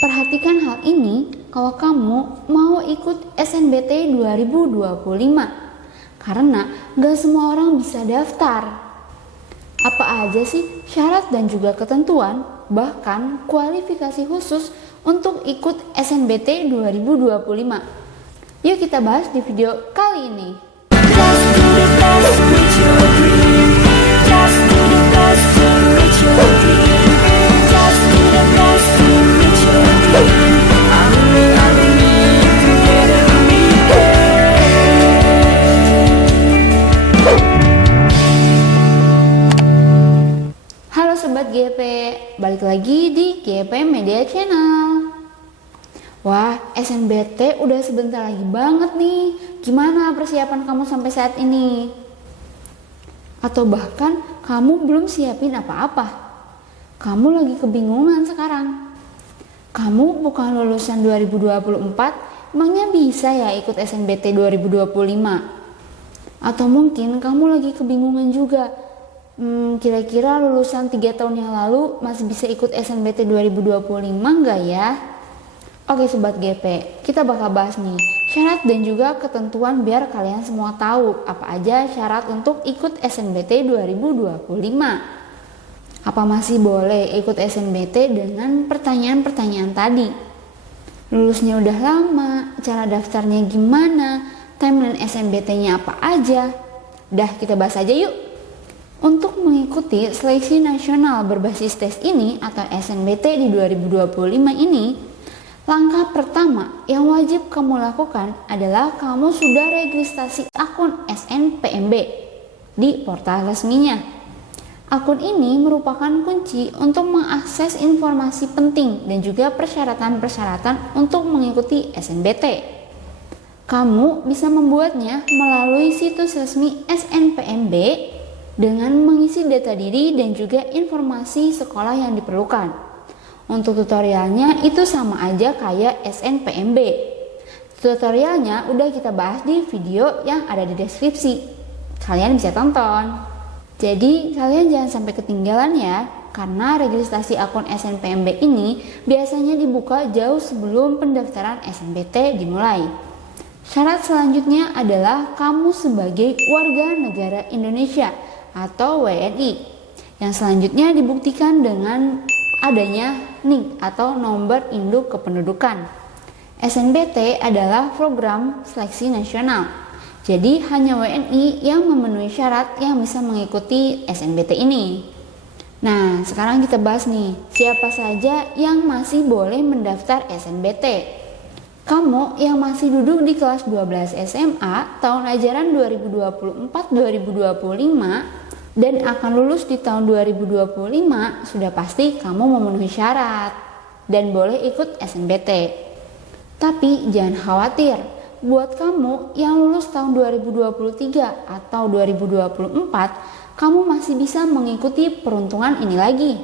Perhatikan hal ini kalau kamu mau ikut SNBT 2025, karena gak semua orang bisa daftar. Apa aja sih syarat dan juga ketentuan, bahkan kualifikasi khusus untuk ikut SNBT 2025? Yuk kita bahas di video kali ini. Halo Sobat GP, balik lagi di GP Media Channel. Wah, SNBT udah sebentar lagi banget nih. Gimana persiapan kamu sampai saat ini? Atau bahkan kamu belum siapin apa-apa? Kamu lagi kebingungan sekarang. Kamu bukan lulusan 2024, emangnya bisa ya ikut SNBT 2025? Atau mungkin kamu lagi kebingungan juga. Kira-kira lulusan 3 tahun yang lalu masih bisa ikut SNBT 2025 enggak ya? Oke Sobat GP, kita bakal bahas nih syarat dan juga ketentuan biar kalian semua tahu apa aja syarat untuk ikut SNBT 2025. Apa masih boleh ikut SNBT dengan pertanyaan-pertanyaan tadi? Lulusnya udah lama, cara daftarnya gimana, timeline SNBT-nya apa aja? Dah kita bahas aja yuk. Untuk mengikuti seleksi nasional berbasis tes ini atau SNBT di 2025 ini, langkah pertama yang wajib kamu lakukan adalah kamu sudah registrasi akun SNPMB di portal resminya. Akun ini merupakan kunci untuk mengakses informasi penting dan juga persyaratan-persyaratan untuk mengikuti SNBT. Kamu bisa membuatnya melalui situs resmi SNPMB dengan mengisi data diri dan juga informasi sekolah yang diperlukan. Untuk tutorialnya itu sama aja kayak SNPMB. Tutorialnya udah kita bahas di video yang ada di deskripsi. Kalian bisa tonton. Jadi kalian jangan sampai ketinggalan ya, karena registrasi akun SNPMB ini biasanya dibuka jauh sebelum pendaftaran SNBT dimulai. Syarat selanjutnya adalah kamu sebagai warga negara Indonesia atau WNI, yang selanjutnya dibuktikan dengan adanya NIK atau nomor induk kependudukan. SNBT adalah program seleksi nasional, jadi hanya WNI yang memenuhi syarat yang bisa mengikuti SNBT ini. Nah, sekarang kita bahas nih, siapa saja yang masih boleh mendaftar SNBT. Kamu yang masih duduk di kelas 12 SMA tahun ajaran 2024-2025 dan akan lulus di tahun 2025, sudah pasti kamu memenuhi syarat dan boleh ikut SNBT. Tapi jangan khawatir, buat kamu yang lulus tahun 2023 atau 2024, kamu masih bisa mengikuti peruntungan ini lagi.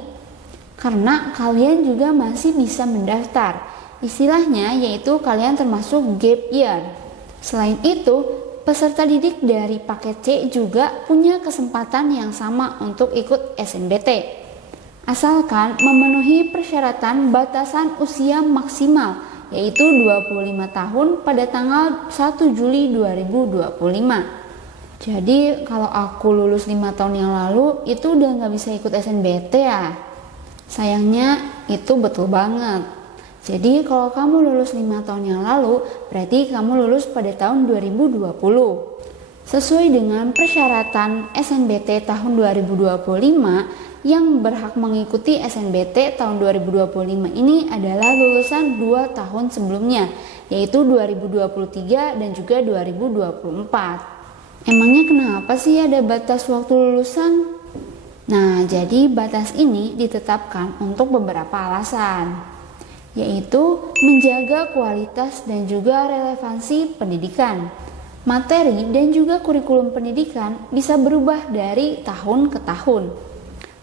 Karena kalian juga masih bisa mendaftar. Istilahnya yaitu kalian termasuk gap year. Selain itu, peserta didik dari paket C juga punya kesempatan yang sama untuk ikut SNBT. Asalkan memenuhi persyaratan batasan usia maksimal yaitu 25 tahun pada tanggal 1 Juli 2025. Jadi kalau aku lulus 5 tahun yang lalu itu udah gak bisa ikut SNBT ya. Sayangnya itu betul banget. Jadi kalau kamu lulus 5 tahun yang lalu, berarti kamu lulus pada tahun 2020. Sesuai dengan persyaratan SNBT tahun 2025, yang berhak mengikuti SNBT tahun 2025 ini adalah lulusan 2 tahun sebelumnya, yaitu 2023 dan juga 2024. Emangnya kenapa sih ada batas waktu lulusan? Nah, jadi batas ini ditetapkan untuk beberapa alasan, yaitu menjaga kualitas dan juga relevansi pendidikan. Materi dan juga kurikulum pendidikan bisa berubah dari tahun ke tahun.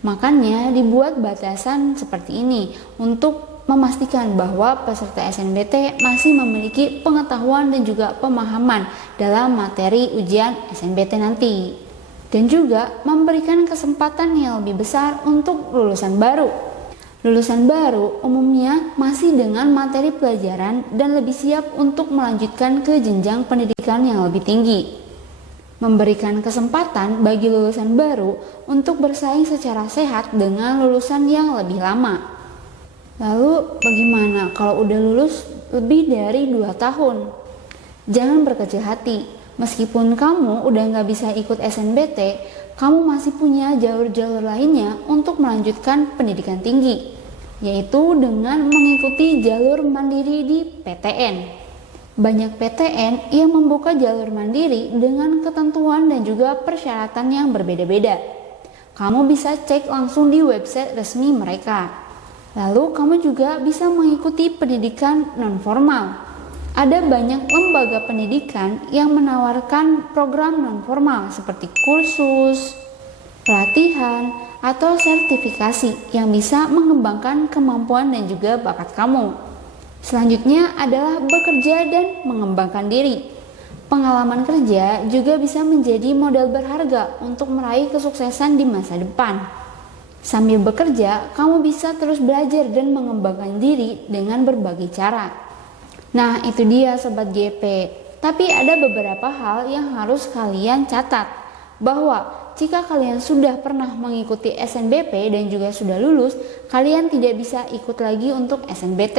Makanya dibuat batasan seperti ini untuk memastikan bahwa peserta SNBT masih memiliki pengetahuan dan juga pemahaman dalam materi ujian SNBT nanti. Dan juga memberikan kesempatan yang lebih besar untuk lulusan baru. Lulusan baru umumnya masih dengan materi pelajaran dan lebih siap untuk melanjutkan ke jenjang pendidikan yang lebih tinggi. Memberikan kesempatan bagi lulusan baru untuk bersaing secara sehat dengan lulusan yang lebih lama. Lalu bagaimana kalau udah lulus lebih dari 2 tahun? Jangan berkecil hati, meskipun kamu udah nggak bisa ikut SNBT, kamu masih punya jalur-jalur lainnya untuk melanjutkan pendidikan tinggi, yaitu dengan mengikuti jalur mandiri di PTN. Banyak PTN yang membuka jalur mandiri dengan ketentuan dan juga persyaratan yang berbeda-beda. Kamu bisa cek langsung di website resmi mereka. Lalu kamu juga bisa mengikuti pendidikan non-formal. Ada banyak lembaga pendidikan yang menawarkan program non-formal seperti kursus, pelatihan, atau sertifikasi yang bisa mengembangkan kemampuan dan juga bakat kamu. Selanjutnya adalah bekerja dan mengembangkan diri. Pengalaman kerja juga bisa menjadi modal berharga untuk meraih kesuksesan di masa depan. Sambil bekerja, kamu bisa terus belajar dan mengembangkan diri dengan berbagai cara. Nah, itu dia Sobat GP. Tapi ada beberapa hal yang harus kalian catat. Bahwa jika kalian sudah pernah mengikuti SNBP dan juga sudah lulus, kalian tidak bisa ikut lagi untuk SNBT.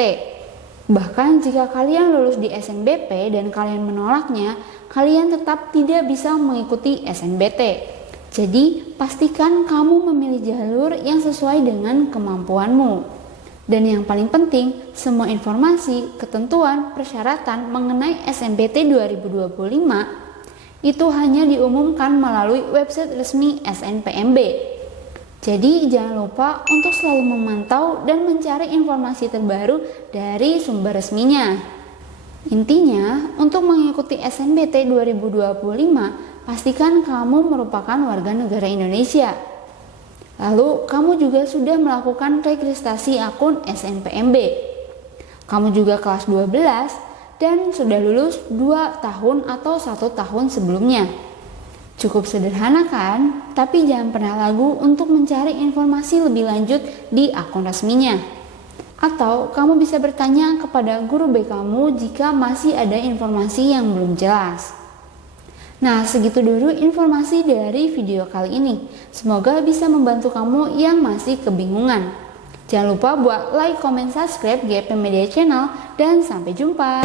Bahkan jika kalian lulus di SNBP dan kalian menolaknya, kalian tetap tidak bisa mengikuti SNBT. Jadi, pastikan kamu memilih jalur yang sesuai dengan kemampuanmu. Dan yang paling penting, semua informasi, ketentuan, persyaratan mengenai SNBT 2025 itu hanya diumumkan melalui website resmi SNPMB. Jadi jangan lupa untuk selalu memantau dan mencari informasi terbaru dari sumber resminya. Intinya, untuk mengikuti SNBT 2025, pastikan kamu merupakan warga negara Indonesia. Lalu, kamu juga sudah melakukan registrasi akun SNPMB. Kamu juga kelas 12 dan sudah lulus 2 tahun atau 1 tahun sebelumnya. Cukup sederhana kan? Tapi jangan pernah ragu untuk mencari informasi lebih lanjut di akun resminya. Atau kamu bisa bertanya kepada guru BK kamu jika masih ada informasi yang belum jelas. Nah, segitu dulu informasi dari video kali ini. Semoga bisa membantu kamu yang masih kebingungan. Jangan lupa buat like, comment, subscribe GP Media Channel, dan sampai jumpa.